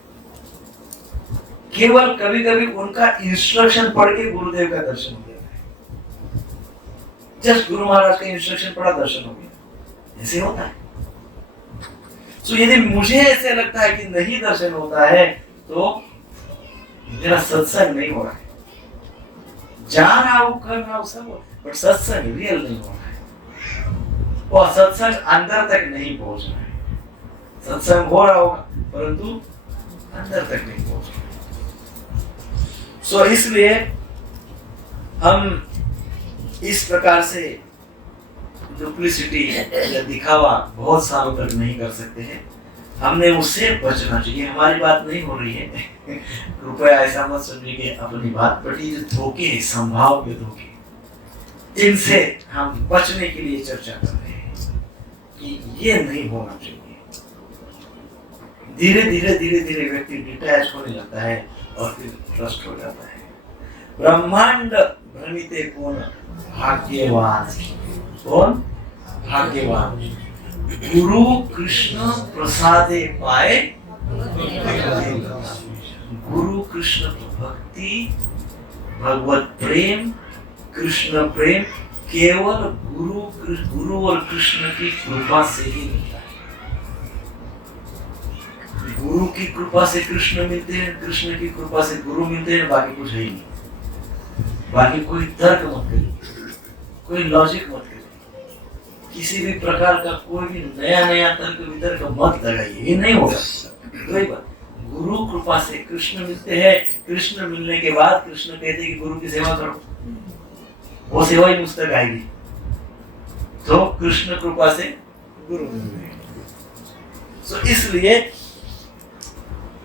केवल कभी कभी उनका इंस्ट्रक्शन पढ़ के गुरुदेव का दर्शन हो जाता है। जस्ट गुरु महाराज का इंस्ट्रक्शन पढ़ा, दर्शन हो गया, ऐसे होता है। तो यदि मुझे ऐसे लगता है कि नहीं दर्शन होता है, तो मेरा सत्संग नहीं हो रहा है। जा रहा हूं, कर रहा हूं, सब बट सत्संग रियल नहीं हो रहा है, और सत्संग अंदर तक नहीं पहुंच रहा है। सत्संग हो रहा होगा परंतु अंदर तक नहीं पहुंच रहा। सो इसलिए हम इस प्रकार से डुप्लिसिटी या दिखावा बहुत सालों तक नहीं कर सकते हैं। हमने उससे बचना चाहिए। हमारी बात नहीं हो रही है, कृपया ऐसा मत समझिए अपनी बात, बट ये जो धोखे हैं, संभाव के धोखे, इनसे हम बचने के लिए चर्चा कर रहे हैं कि ये नहीं होना चाहिए। धीरे धीरे धीरे धीरे व्यक्ति डिटैच होने लगता है और फिर ट्रस्ट हो जाता है। ब्रह्मांड भ्रमिते कौन भाग्यवान, कौन भाग्यवान, गुरु कृष्ण प्रसादे पाए। गुरु कृष्ण की भक्ति, भगवत प्रेम, कृष्ण प्रेम केवल गुरु और कृष्ण की कृपा से ही मिलता है। गुरु की कृपा से कृष्ण मिलते हैं, कृष्ण की कृपा से गुरु मिलते हैं, बाकी कुछ है ही नहीं। बाकी कोई तर्क मत करिए, कोई लॉजिक मत करिए, किसी भी प्रकार का कोई भी नया तर्क वितर्क मत लगाइए, ये नहीं होगा। कोई बात, गुरु कृपा से कृष्ण मिलते हैं, कृष्ण मिलने के बाद कृष्ण कहते हैं कि गुरु की सेवा करो, वो सेवा ही मुझ तक आएगी। तो कृष्ण कृपा से गुरु मिलेंगे। तो इसलिए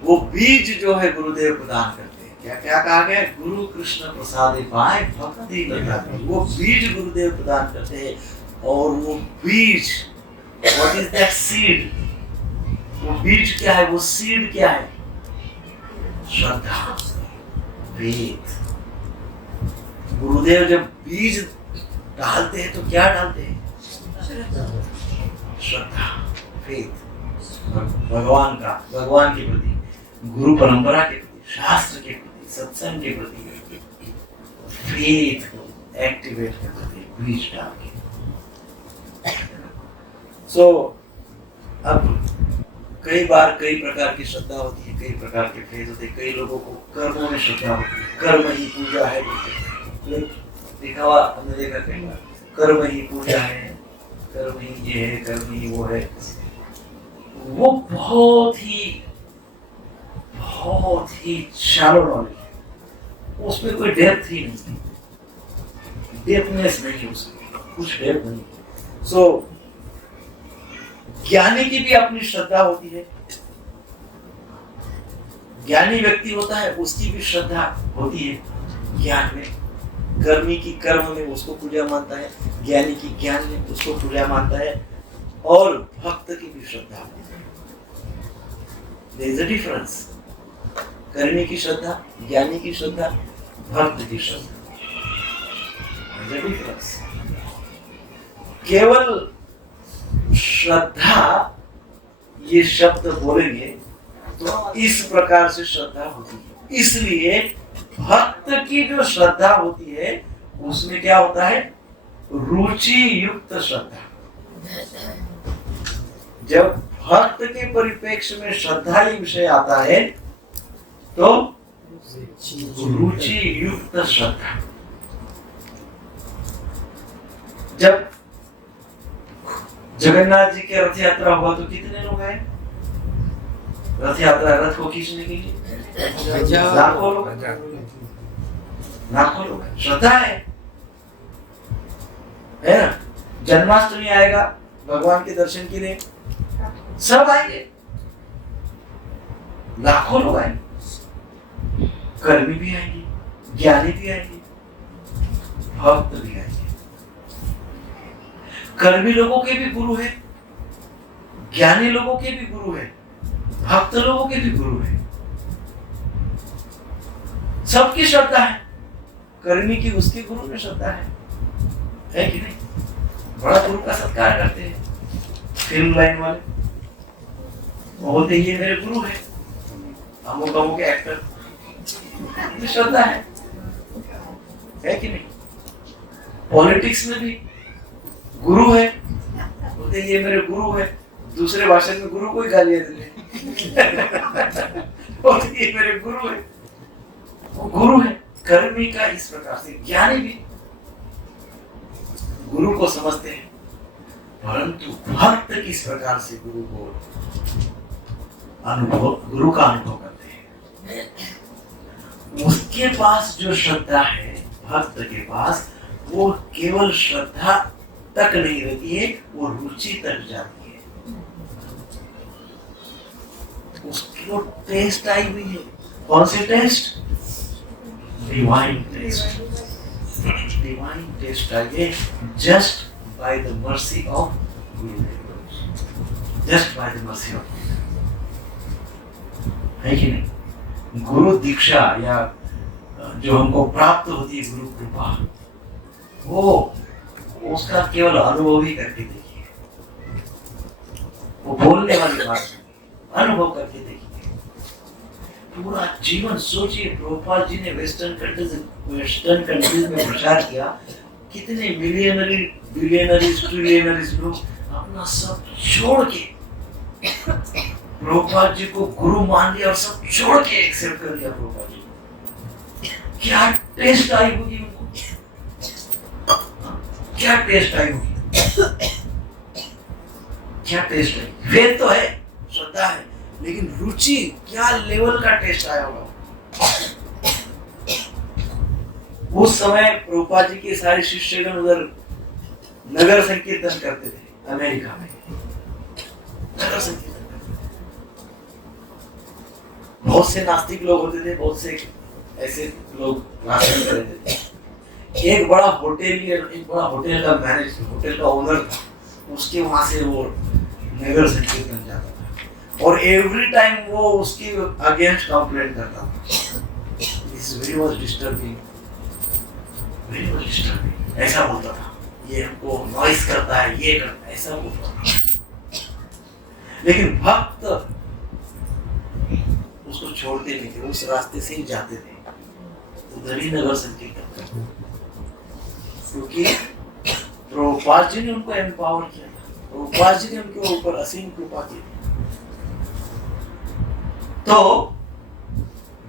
वो बीज जो है गुरुदेव प्रदान करते हैं। क्या क्या कहा गया? गुरु कृष्ण प्रसादे पाए भक्ति लगाते, वो बीज गुरुदेव प्रदान करते हैं। और वो बीज, व्हाट इज दैट सीड? वो बीज क्या है? वो सीड क्या है? श्रद्धा, फेथ। गुरुदेव जब बीज डालते हैं तो क्या डालते हैं? श्रद्धा, फेथ, भगवान के प्रति, गुरु परंपरा के प्रति, शास्त्र के प्रति, सत्संग के प्रति, फेथ को एक्टिवेट करते हैं बीज डाल के। अब कई बार कई प्रकार की श्रद्धा होती है, कई प्रकार के फेथ होते हैं। कई लोगों को कर्मों में श्रद्धा होती है, कर्म ही पूजा है, दिखावा हमने देखा कई बार, कर्म ही पूजा है, कर्म ही ये है, कर्म ही वो है। वो बहुत ही शैलो नॉलेज है, उसमें कोई डेप्थ ही नहीं, डेप्थनेस नहीं है उसमें, कुछ डेप्थ नहीं है। सो ज्ञानी की भी अपनी श्रद्धा होती है। ज्ञानी व्यक्ति होता है, उसकी भी श्रद्धा होती है ज्ञान में। कर्मी की कर्म में उसको पूजा मानता है, ज्ञानी की ज्ञान में उसको पूजा मानता है, और भक्त की भी श्रद्धा होती है। There is a difference. कर्मी की श्रद्धा, ज्ञानी की श्रद्धा, भक्त की श्रद्धा, There is a difference. केवल श्रद्धा ये शब्द बोलेंगे तो इस प्रकार से श्रद्धा होती है। इसलिए भक्त की जो श्रद्धा होती है उसमें क्या होता है? रुचि युक्त श्रद्धा। जब भक्त के परिप्रेक्ष्य में श्रद्धा ही विषय आता है तो रुचि युक्त श्रद्धा। जब जगन्नाथ जी के रथ यात्रा हुआ तो कितने लोग आए रथ यात्रा, रथ को खींचने के लिए? लाखों लोग, लाखों लोग। श्रद्धा है ना? जन्माष्टमी आएगा भगवान के दर्शन के लिए, सब आएंगे, लाखों लोग आएंगे, कर्मी भी आएंगे, ज्ञानी भी आएंगे, भक्त भी आएंगे। कर्मी लोगों के भी गुरु है, ज्ञानी लोगों के भी गुरु है, भक्त लोगों के भी गुरु है। सबकी श्रद्धा है। कर्मी की उसके गुरु में श्रद्धा है कि नहीं? बड़ा गुरु का सत्कार करते हैं फिल्म लाइन वाले, वो बोलते ये मेरे गुरु है, अमुक एक्टर, श्रद्धा है कि नहीं? पॉलिटिक्स में भी गुरु है, बोलते ये मेरे गुरु है, दूसरे भाषण में गुरु को ही गालियां देते बोलते ये मेरे गुरु है, वो गुरु है। कर्मी का इस प्रकार से, ज्ञानी भी गुरु को समझते हैं, परंतु भक्त किस प्रकार से गुरु का अनुभव करते हैं। उसके पास जो श्रद्धा है, भक्त के पास, वो केवल श्रद्धा तक नहीं रहती है, वो रुचि तक जाती है। उसकी वो टेस्ट आई हुई है। कौन सी test? Divine test. Divine test आई है just by the mercy of Gurudev, just by the mercy of, है कि नहीं? गुरु दीक्षा या जो हमको प्राप्त होती है गुरु कृपा, वो उसका केवल अनुभव ही करके देखिए। वो बोलने वाली बात नहीं, अनुभव करके देखिए। पूरा जीवन सोचिए, प्रभुपाद जी ने वेस्टर्न कंट्रीज में प्रचार किया, कितने बिलियनरीज ट्रिलियनरीज लोग अपना सब छोड़ के प्रभुपाद जी को गुरु मान लिया और सब छोड़ के एक्सेप्ट कर लिया प्रभुपाद जी को। क्या टेस्ट आई होगी उनको, क्या टेस्ट आई होगी, क्या टेस्ट आई। वेद तो है, श्रद्धा है, लेकिन रुचि क्या लेवल का टेस्ट आया होगा। उस समय प्रभुपाद जी के सारे शिष्यगण उधर नगर संकीर्तन करते थे अमेरिका में, नगर संकीर्तन करते थे। बहुत से नास्तिक लोग होते थे, बहुत से ऐसे लोग राशन करते थे। एक बड़ा होटल का ओनर था, उसके वहां से वो नगर संकीर्तन जाता था और एवरी टाइम वो उसकी अगेंस्ट कंप्लेंट करता था। This very much disturbing, very much disturbing, ऐसा बोलता था। ये हमको नॉइस करता है, ये करता है, ऐसा बोलता था। लेकिन भक्त उसको छोड़ते नहीं थे, उस रास्ते से ही जाते थे, उधर ही नगर संकीर्तन करते, क्योंकि प्रभुपाद जी ने उनको एम्पावर किया था, प्रभुपाद जी ने उनके ऊपर असीम कृपा की। तो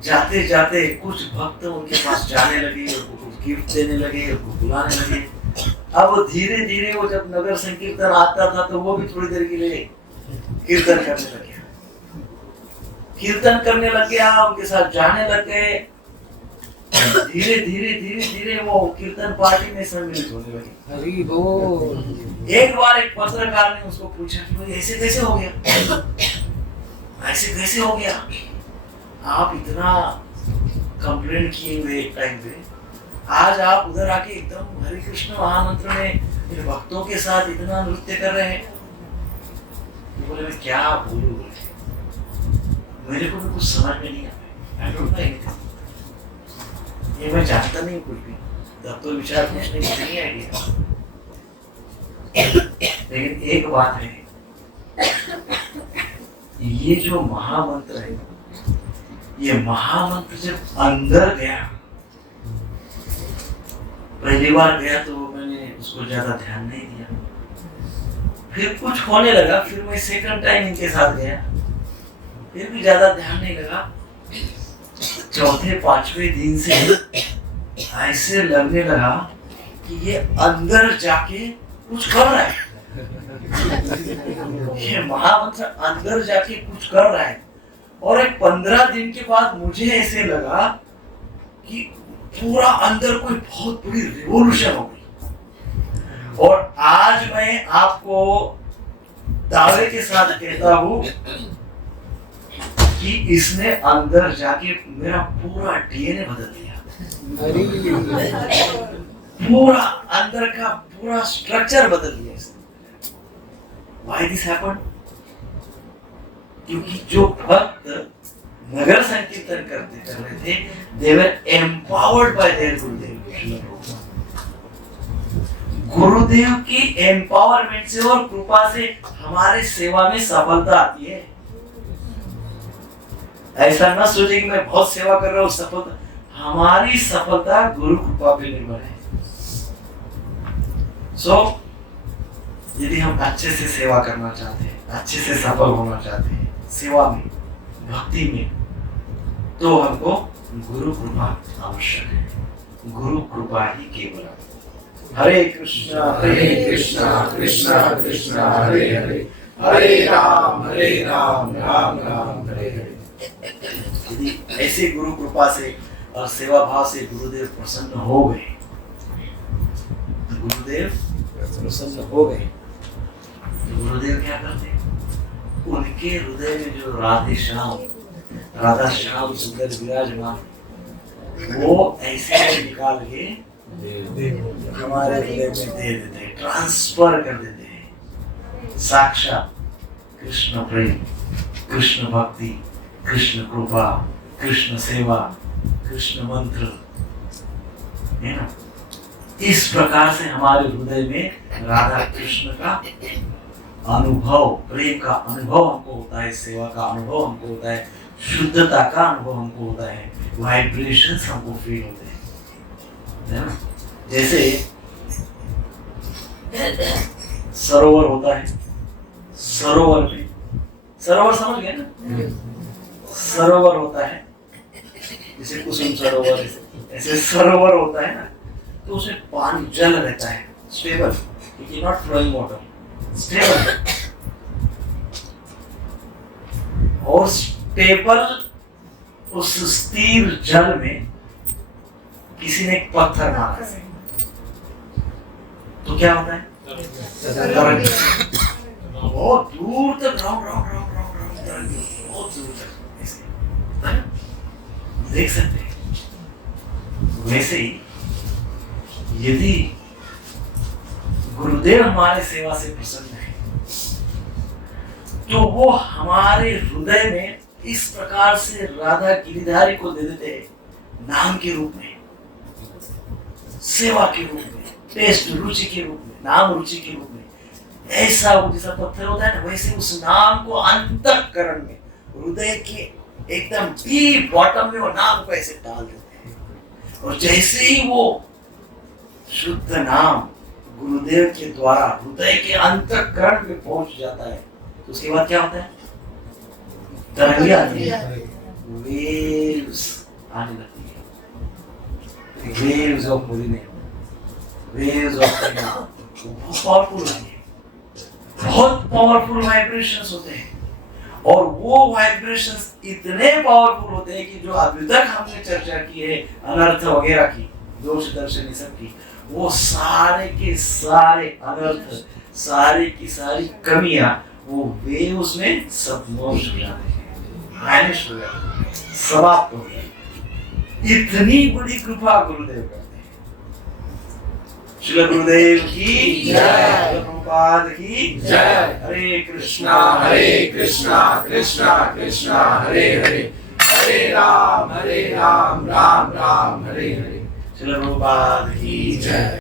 जाते जाते कुछ भक्त उनके पास जाने लगे, उनको कुछ गिफ्ट देने लगे, उनको बुलाने लगे। अब धीरे धीरे वो जब नगर संकीर्तन आता था तो वो भी थोड़ी देर के लिए कीर्तन करने लगे, कीर्तन करने लग गया, उनके साथ जाने लग गए। धीरे धीरे धीरे धीरे वो कीर्तन पार्टी में सम्मिलित होने लगे। हरि बोल। एक बार एक पत्रकार ने उसको पूछा कि भाई ऐसे कैसे हो गया, ऐसे कैसे हो गया, आप इतना कंप्लेंट किए हुए एक टाइम पे, आज आप उधर आके एकदम हरे कृष्ण महामंत्र में भक्तों के साथ इतना नृत्य कर रहे हैं। बोले मैं क्या बोलूं, मेरे को भी कुछ समझ में नहीं आता, आई डोंट नो एनीथिंग, ये मैं जानता नहीं कुछ भी, तब तो विचार पूछने की नहीं आइडिया। लेकिन एक बात है, ये जो महामंत्र है, ये महामंत्र जब अंदर गया, पहली बार गया तो मैंने उसको ज्यादा ध्यान नहीं दिया, फिर कुछ होने लगा, फिर मैं सेकंड टाइम इनके साथ गया, फिर भी ज्यादा ध्यान नहीं लगा। चौथे पांचवें दिन से ऐसे लगने लगा कि ये अंदर जाके कुछ कर रहा है, ये महामंत्र अंदर जाके कुछ कर रहा है। और एक 15 दिन के बाद मुझे ऐसे लगा कि पूरा अंदर कोई बहुत बड़ी रिवॉल्यूशन हो गई। और आज मैं आपको दावे के साथ कहता हूं कि इसने अंदर जाके मेरा पूरा डीएनए बदल दिया, पूरा अंदर का पूरा स्ट्रक्चर बदल दिया इसने। Why this happened? क्योंकि जो भक्त नगर संकीर्तन कर रहे थे, they were empowered by their गुरुदेव। गुरुदेव की एम्पावरमेंट से और कृपा से हमारे सेवा में सफलता आती है। ऐसा ना सोचे कि मैं बहुत सेवा कर रहा हूँ, सफलता, हमारी सफलता गुरु कृपा पे निर्भर है। यदि हम अच्छे से सेवा करना चाहते हैं, अच्छे से सफल होना चाहते हैं सेवा में, भक्ति में, तो हमको गुरु कृपा आवश्यक है। गुरु कृपा ही केवल हरे कृष्णा कृष्णा कृष्णा कृष्णा हरे हरे, हरे राम राम राम हरे हरे। यदि ऐसे गुरु कृपा से और सेवा भाव से गुरुदेव प्रसन्न हो गए, गुरुदेव प्रसन्न हो गए, तो गुरुदेव क्या करते? उनके हृदय में जो राधा श्याम सुंदर विराजमान, वो ऐसे निकाल के हमारे हृदय में दे देते हैं, ट्रांसफर कर देते हैं। साक्षात कृष्ण प्रेम, कृष्ण भक्ति, कृष्ण कृपा, कृष्ण सेवा, कृष्ण मंत्र, है ना? इस प्रकार से हमारे हृदय में राधा कृष्ण का अनुभव, प्रेम का अनुभव हमको होता है, सेवा का अनुभव हमको होता है, शुद्धता का अनुभव हमको होता है, वाइब्रेशंस हमको फील होते हैं, है ना? जैसे सरोवर होता है, सरोवर में, सरोवर समझ गए ना? सरोवर होता है, जैसे कुसुम सरोवर, ऐसे सरोवर होता है ना, तो उसमें पानी, जल रहता है, stable, it is not flowing water, stable. और स्टेबल उस स्थिर जल में किसी ने एक पत्थर मारा है, तो क्या होता है? बहुत दूर तक बहुत दूर तक ऐसे, है ना? देख सकते हैं। वैसे ही यदि गुरुदेव हमारे सेवा से प्रसन्न है, तो वो हमारे हृदय में इस प्रकार से राधा गिरिधारी को दे देते हैं, नाम के रूप में, सेवा के रूप में, टेस्ट रुचि के रूप में, नाम रुचि के रूप में। ऐसा वो जैसा पत्थर होता है ना, वैसे उस नाम को अंतःकरण में, हृदय के एकदम डीप बॉटम में वो नाम को ऐसे डाल देते हैं। और जैसे ही वो शुद्ध नाम गुरुदेव के द्वारा हृदय के अंतःकरण में पहुंच जाता है, तो उसके बाद क्या होता है? तरंगे आती है, वेव्स आने लगती है, वेव्स ऑफ मुरीने, वेव्स ऑफ बहुत पावरफुल है, बहुत पावरफुल वाइब्रेशंस होते हैं। और वो वाइब्रेशंस इतने पावरफुल होते हैं कि जो अभी तक हमने चर्चा की है, अनर्थ वगैरह की, दोष दर्शन सब की, वो सारे के सारे अनर्थ, सारे की सारी कमियां वो वेव्स में सबमर्ज हो जाते हैं, वैनिश हो जाते हैं, समाप्त हो जाते हैं। इतनी बड़ी कृपा गुरुदेव करते हैं। श्री गुरुदेव की जय, प्रभुपाद की जय। हरे कृष्णा कृष्णा कृष्णा हरे हरे, हरे राम राम राम हरे हरे। श्री प्रभुपाद की जय।